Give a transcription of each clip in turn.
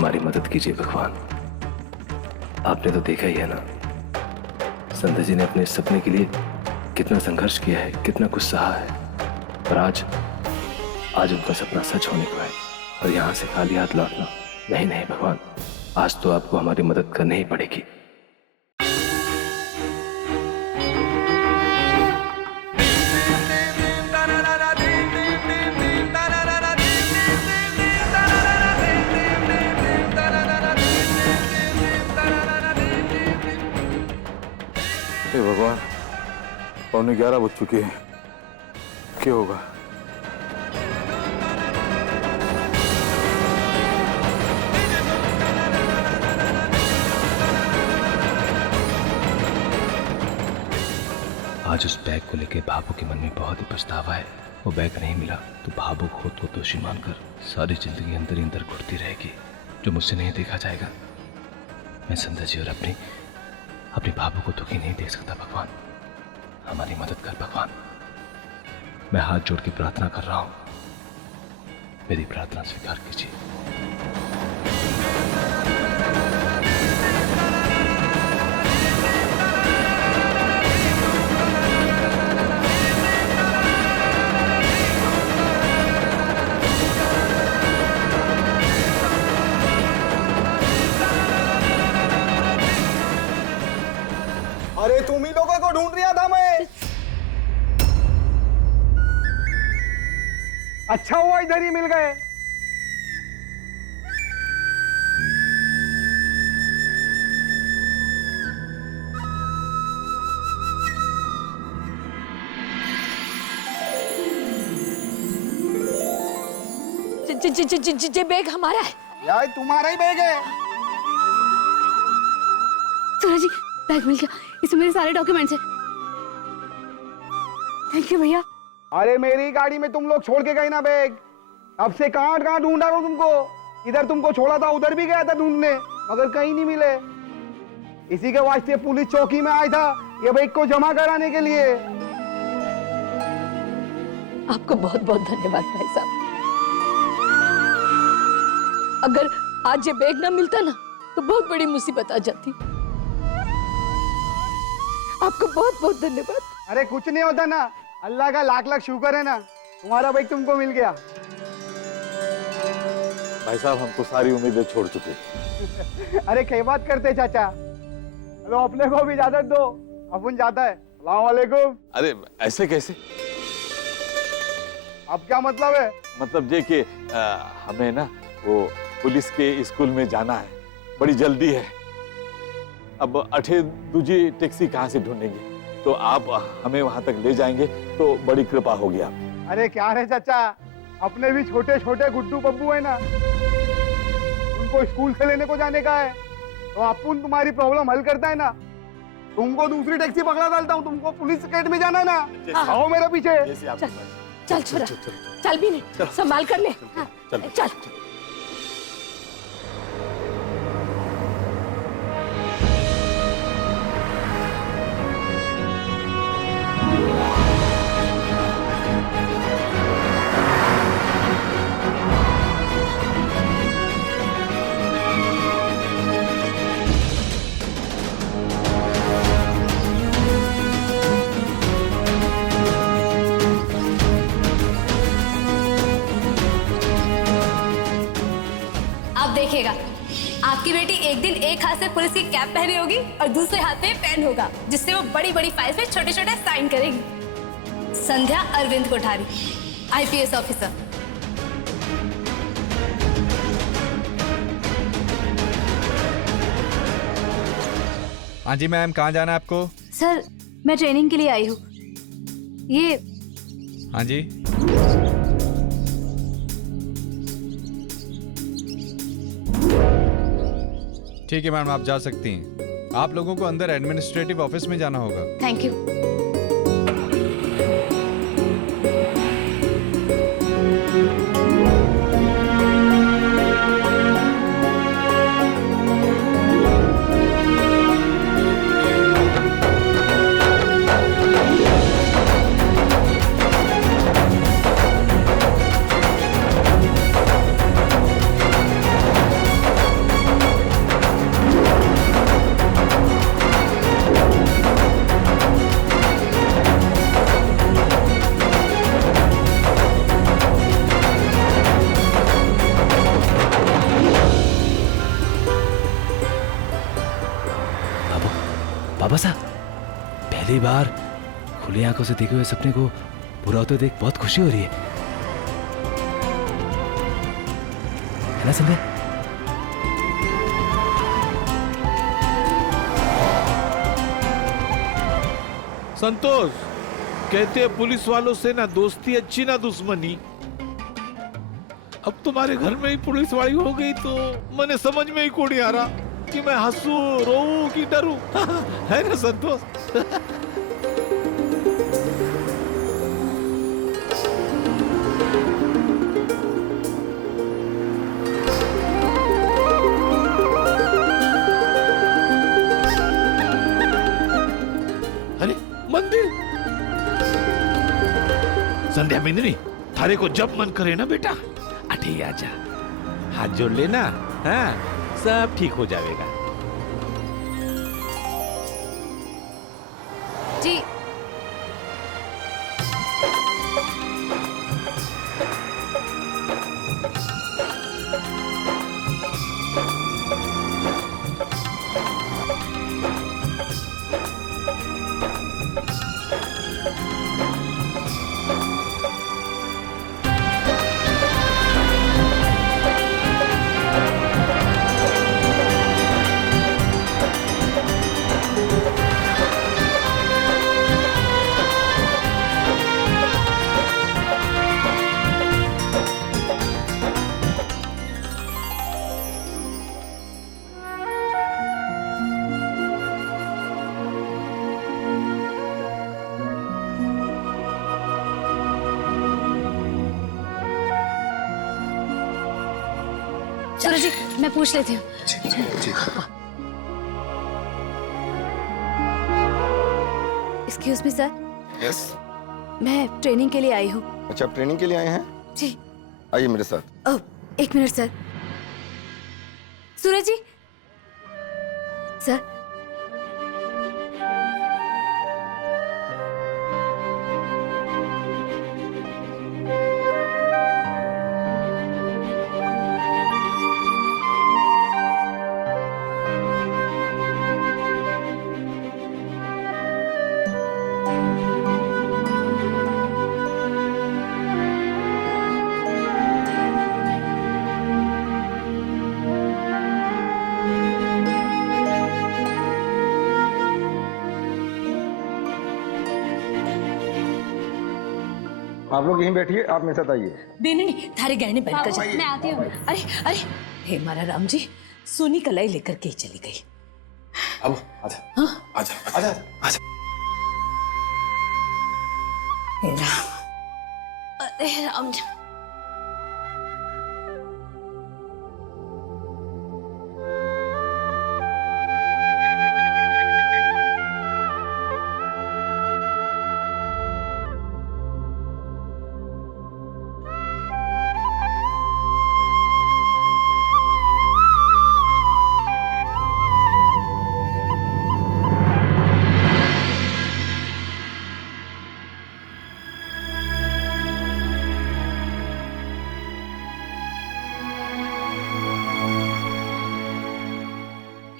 हमारी मदद कीजिए भगवान। आपने तो देखा ही है ना, संध्या जी ने अपने सपने के लिए कितना संघर्ष किया है, कितना कुछ सहा है, पर आज उनका सपना सच होने को है और यहां से खाली हाथ लौटना, नहीं नहीं भगवान, आज तो आपको हमारी मदद करनी ही पड़ेगी। हे भगवान, 11:15 बज चुके हैं, क्या होगा? आज उस बैग को लेकर भाभू के मन में बहुत ही पछतावा है। वो बैग नहीं मिला तो भाभू खुद को दोषी मानकर सारी जिंदगी अंदर ही अंदर घुटती रहेगी, जो मुझसे नहीं देखा जाएगा। मैं संध्या जी और अपनी भाभू को दुखी नहीं देख सकता। भगवान हमारी मदद कर भगवान, मैं हाथ जोड़ के प्रार्थना कर रहा हूं, मेरी प्रार्थना स्वीकार कीजिए। अरे तुम ही लोगों को ढूंढ रहा था मैं। अच्छा हुआ इधर ही मिल गए। जे बैग हमारा है। यार तुम्हारा ही बैग है। सूरज जी, बैग मिल गया, इसमें मेरे सारे डॉक्यूमेंट्स हैं। थैंक यू भैया। अरे मेरी गाड़ी में तुम लोग छोड़ के गए ना बैग, अब से कहां कहां ढूंढा रहा हूं तुमको। इधर तुमको छोड़ा था, उधर भी गया था ढूंढने, मगर कहीं नहीं मिले। इसी के वास्ते पुलिस चौकी में आया था ये बैग को जमा कराने के लिए। आपको बहुत बहुत धन्यवाद भाई साहब। अगर आज ये बैग ना मिलता ना तो बहुत बड़ी मुसीबत आ जाती। आपको बहुत बहुत धन्यवाद। अरे कुछ नहीं होता ना, अल्लाह का लाख लाख शुक्र है ना, तुम्हारा बैग तुमको मिल गया। भाई साहब, हम तो सारी उम्मीदें छोड़ चुके। अरे क्या बात करते चाचा, हेलो अपने को भी इजाजत दो, अपन जाता है। अस्सलाम वालेकुम। अरे ऐसे कैसे? अब क्या मतलब है? मतलब ये कि हमें ना वो पुलिस के स्कूल में जाना है, बड़ी जल्दी है। अब अठे दूजी टैक्सी कहाँ से ढूंढेंगे, तो आप हमें वहां तक ले जाएंगे तो बड़ी कृपा होगी आप। अरे क्या रे चाचा, अपने भी छोटे छोटे गुड्डू बब्बू है ना, उनको स्कूल से लेने को जाने का है, तो अपन तुम्हारी प्रॉब्लम हल करता है ना। तुमको दूसरी टैक्सी पकड़ा डालता हूँ, तुमको पुलिस अकेडमी जाना है ना, आओ मेरे पीछे। चल छोरा, चल भी नहीं, संभाल कर ले। चल। देखिएगा, आपकी बेटी एक दिन एक हाथ से पुलिस की कैप पहनी होगी और दूसरे हाथ में पेन होगा, जिससे वो बड़ी बड़ी फाइल्स में छोटे छोटे साइन करेगी। संध्या अरविंद कोठारी, आईपीएस ऑफिसर। हाँ जी मैम, कहाँ जाना है आपको? सर, मैं ट्रेनिंग के लिए आई हूँ। ये हाँ जी। ठीक है मैम, आप जा सकती हैं। आप लोगों को अंदर एडमिनिस्ट्रेटिव ऑफिस में जाना होगा। Thank you. बाबा साहब, पहली बार खुली आंखों से देखे हुए सपने को पूरा होते देख बहुत खुशी हो रही है ना संध्या? संतोष, कहते हैं पुलिस वालों से ना दोस्ती अच्छी ना दुश्मनी। अब तुम्हारे घर में ही पुलिस वाली हो गई तो मैंने समझ में ही को नहीं आ रहा कि मैं हंसू, रोऊं कि डरूं। है ना संतोष? अरे मंदिर! संध्या बिंदनी, थारे को जब मन करे ना बेटा, अठे आजा, हाथ जोड़ लेना, हाँ, सब ठीक हो जाएगा। जी सूरज जी, मैं पूछ लेती हूँ। Excuse me sir, yes. मैं ट्रेनिंग के लिए आई हूँ। अच्छा, आप ट्रेनिंग के लिए आए हैं? जी। आइए मेरे साथ। ओह, एक मिनट सर। सूरज जी, सर, आप लोग यहीं बैठिए, आप मेरे साथ आइए। नहीं, थारे गहने पहन कर जा। मैं आती हूँ। अरे अरे, हे मारा राम जी, सोनी कलाई लेकर के ही चली गई। अब आजा, आजा, आजा, आजा। हे राम, अरे राम जी।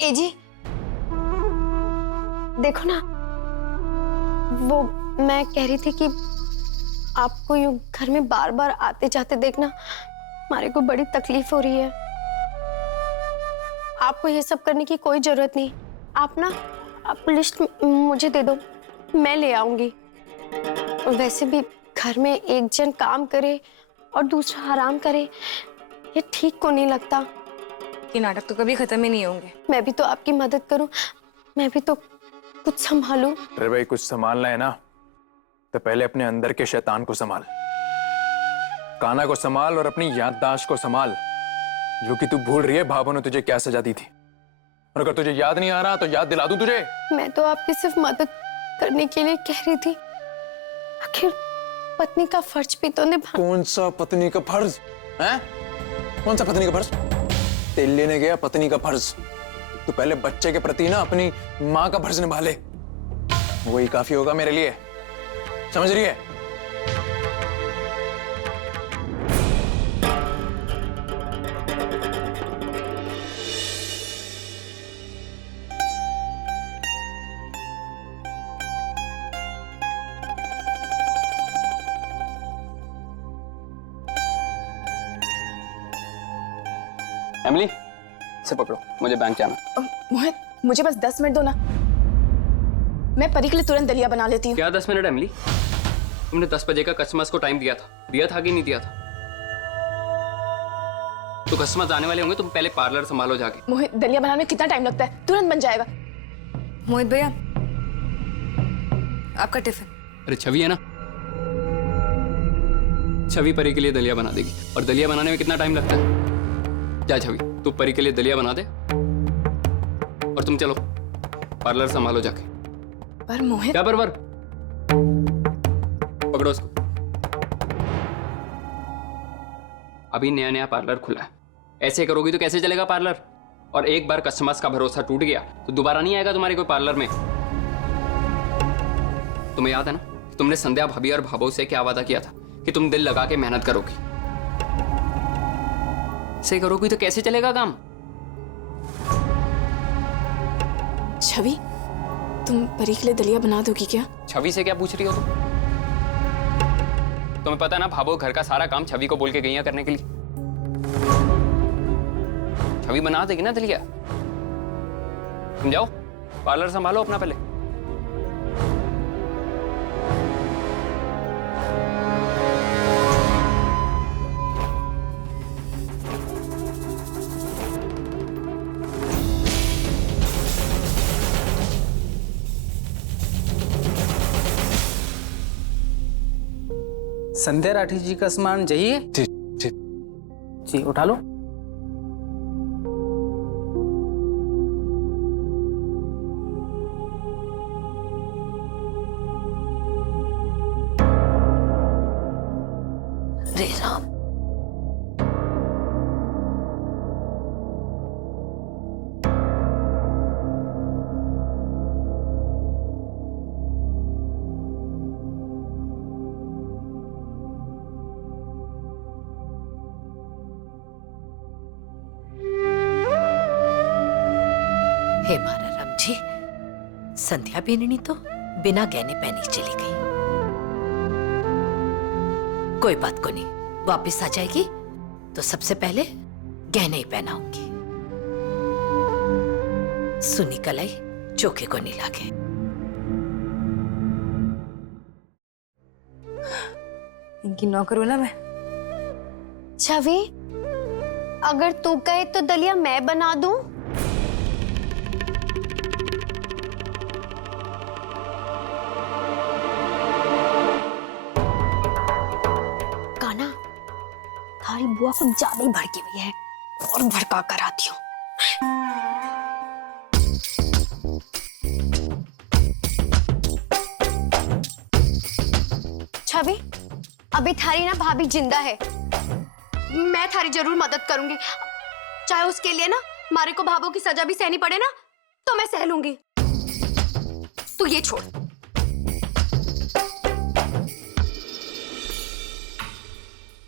ए जी, देखो ना, वो मैं कह रही थी कि आपको यूं घर में बार बार आते जाते देखना हमारे को बड़ी तकलीफ हो रही है। आपको ये सब करने की कोई जरूरत नहीं। आप लिस्ट मुझे दे दो, मैं ले आऊंगी। वैसे भी घर में एक जन काम करे और दूसरा आराम करे, ये ठीक को नहीं लगता। ये नाटक तो कभी खत्म ही नहीं होंगे। मैं भी तो आपकी मदद करूं, मैं भी तो कुछ संभालूं। अरे भाई, कुछ संभालना है ना तो पहले अपने अंदर के शैतान को संभाल। काना को संभाल और अपनी याददाश्त को संभाल, जो कि तू भूल रही है भाभो ने तुझे क्या सजा दी थी। और अगर तुझे याद नहीं आ रहा तो याद दिला दूं तुझे। मैं तो आपकी सिर्फ मदद करने के लिए कह रही थी, आखिर पत्नी का फर्ज भी तो निभा। कौन सा पत्नी का फर्ज है? कौन सा पत्नी का फर्ज? तेल लेने गया पत्नी का फर्ज। तो पहले बच्चे के प्रति ना अपनी माँ का फर्ज निभा ले, वही काफी होगा मेरे लिए। समझ रही है? एमिली, इसे पकड़ो, मुझे बैंक जाना। मोहित, मुझे बस 10 मिनट दो ना, मैं परी के लिए तुरंत दलिया बना लेती हूँ। क्या 10 मिनट एमिली? तुमने 10 बजे का कस्टमर्स को टाइम दिया था कि नहीं दिया था? तो कस्टमर्स आने वाले होंगे, तुम पहले पार्लर संभालो जाके। मोहित, दलिया बनाने में कितना टाइम लगता है? तुरंत बन जाएगा। मोहित भैया, आपका टिफिन। अरे छवि है ना, छवि परी के लिए दलिया बना देगी। और दलिया बनाने में कितना टाइम लगता है? जा छवि, तू परी के लिए दलिया बना दे और तुम चलो पार्लर संभालो जाके। पर मोहित, क्या पर? पकड़ो उसको। अभी नया नया पार्लर खुला है, ऐसे करोगी तो कैसे चलेगा पार्लर? और एक बार कस्टमर्स का भरोसा टूट गया तो दोबारा नहीं आएगा तुम्हारे कोई पार्लर में। तुम्हें याद है ना, तुमने संध्या भाभी और भाभो से क्या वादा किया था कि तुम दिल लगा के मेहनत करोगी। ऐसे करोगी तो कैसे चलेगा काम? छवि, तुम परी के लिए दलिया बना दोगी क्या? छवि से क्या पूछ रही हो तुम? तुम्हें पता है ना, भाभो घर का सारा काम छवि को बोल के गई है करने के लिए। छवि बना देगी ना दलिया। तुम जाओ पार्लर संभालो अपना पहले। संध्या राठी जी का सामान चाहिए? जी, उठा लो। रे राम, हे मारा राम जी, संध्या बीननी तो बिना गहने पहने चली गई। कोई बात को नहीं, वापस आ जाएगी तो सबसे पहले गहने ही पहनाऊंगी। सुनी कलाई चोखे को नहीं लागे। इनकी नौकर हूं ना मैं। छवि, अगर तू कहे तो दलिया मैं बना दूं? हमारी बुआ कुछ ज्यादा ही भड़की हुई है और भड़का कर आती हूँ। छवि, अभी थारी ना भाभी जिंदा है, मैं थारी जरूर मदद करूंगी। चाहे उसके लिए ना मारे को भाभो की सजा भी सहनी पड़े ना, तो मैं सह लूंगी। तू ये छोड़,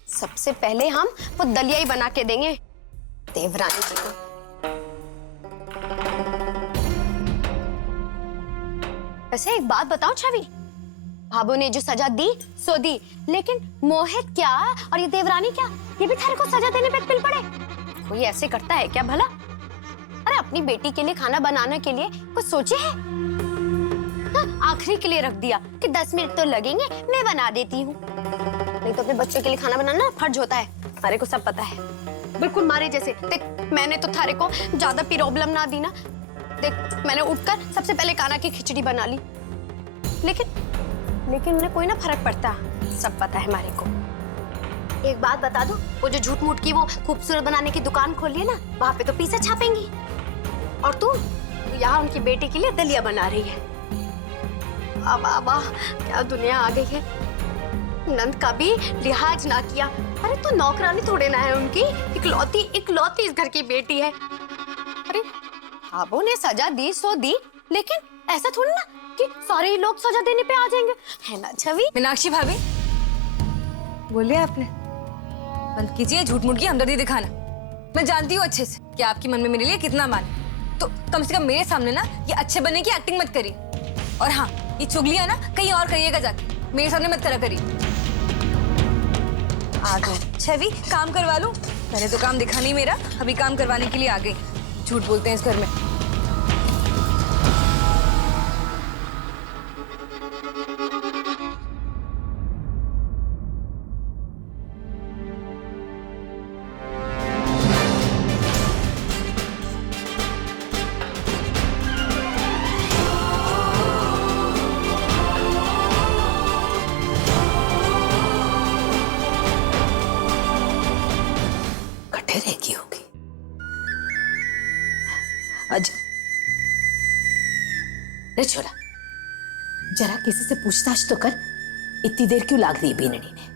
सबसे पहले हम वो दलिया ही बना के देंगे देवरानी जी को। वैसे एक बात बताओ छवि, भाभो ने जो सजा दी सो दी, लेकिन मोहित क्या और ये देवरानी क्या, ये भी थारे को सजा देने पे पिल पड़े? कोई ऐसे करता है क्या भला? अरे अपनी बेटी के लिए खाना बनाने के लिए कुछ सोचे है? आखिरी के लिए रख दिया कि 10 मिनट तो लगेंगे, मैं बना देती हूँ। नहीं तो अपने बच्चे के लिए खाना बनाना फर्ज होता है, हमारे को सब पता है। बिल्कुल मारे जैसे। देख, मैंने तो थारे को ज्यादा प्रॉब्लम ना दी ना। देख, मैंने उठकर सबसे पहले काना की खिचड़ी बना ली, लेकिन उन्हें कोई ना फर्क पड़ता, सब पता है हमारे को। एक बात बता दो, वो जो झूठ मूठ की वो खूबसूरत बनाने की दुकान खोली है ना, वहां पे तो पैसा छापेंगी, और तू यहाँ उनकी बेटी के लिए दलिया बना रही है। वाह, क्या दुनिया आ गई है। नंद का भी लिहाज ना किया। अरे तो नौकरानी थोड़े ना है उनकी, इकलौती इस घर की बेटी है। अरे भाभो ने सजा दी सो दी, लेकिन ऐसा थोड़ी ना कि सारे ही लोग सजा देने पे आ जाएंगे, है ना छवि? मीनाक्षी भाभी, बोलिए आपने। बंद कीजिए झूठ मूठ की हमदर्दी दिखाना। मैं जानती हूँ अच्छे से कि आपकी मन में मेरे लिए कितना मान, तो कम से कम मेरे सामने ना ये अच्छे बनने की एक्टिंग मत करिए। और हाँ, ये चुगलियां ना कहीं और करिएगा जाके, मेरे सामने मत करा करिए। आ गए छवि, काम करवा लूं? पहले तो काम दिखा नहीं मेरा, अभी काम करवाने के लिए आ गई। झूठ बोलते हैं इस घर में। रहेगी होगी आज। नहीं छोड़ा, जरा किसी से पूछताछ तो कर, इतनी देर क्यों लाग रही है बीननी ने?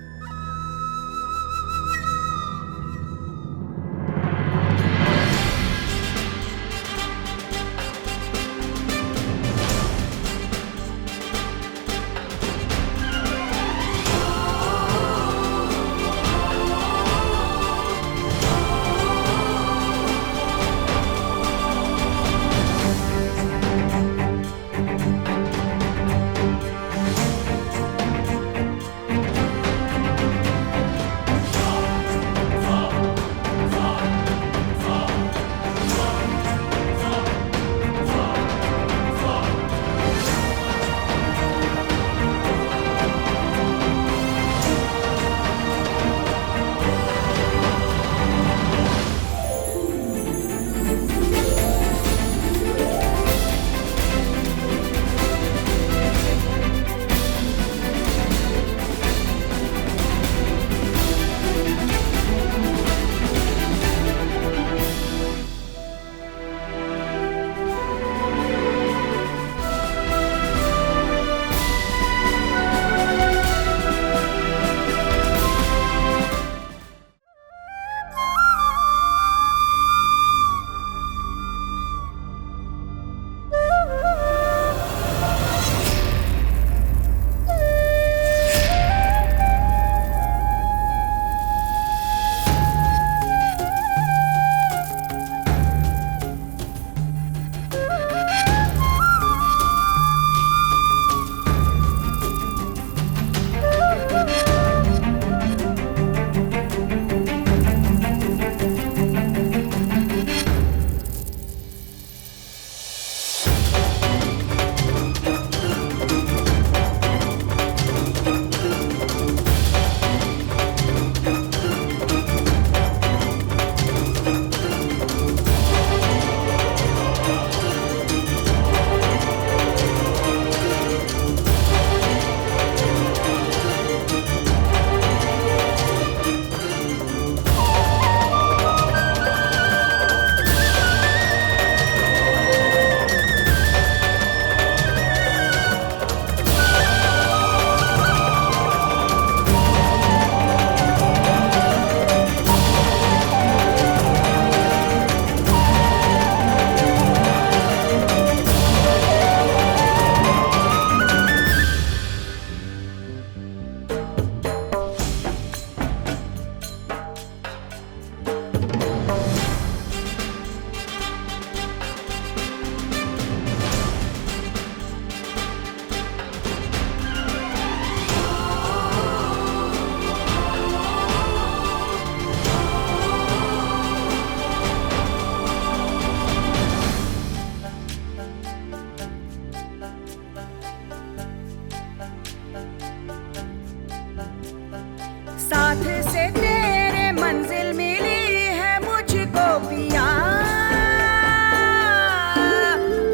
साथ से तेरे मंजिल मिली है मुझको पिया,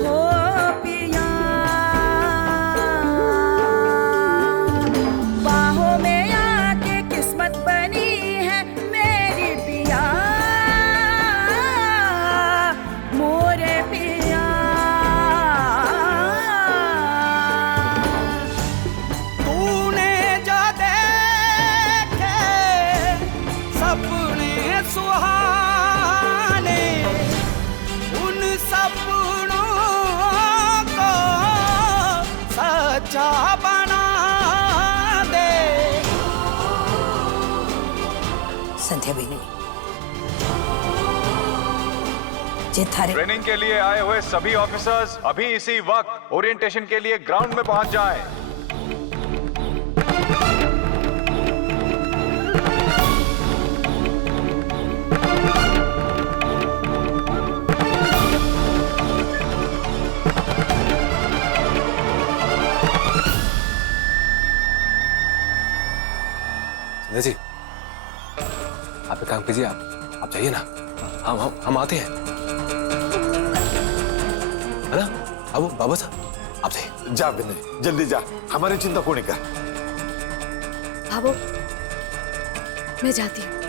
हो पिया। बाहों में आके किस्मत बनी है मेरी पिया, मोरे पिया। तूने जो देखे सपने सुहाने, उन सपनों को सच्चा बना दे। संध्या बेनी जे थारे ट्रेनिंग के लिए आए हुए सभी ऑफिसर्स अभी इसी वक्त ओरिएंटेशन के लिए ग्राउंड में पहुंच जाएं। कीजिए आप जाइए ना, हम आते हैं, है ना? अब बाबा साहब आप जाइए। जा विनय, जल्दी जा, हमारी चिंता कोणी कर। भाभो मैं जाती हूँ।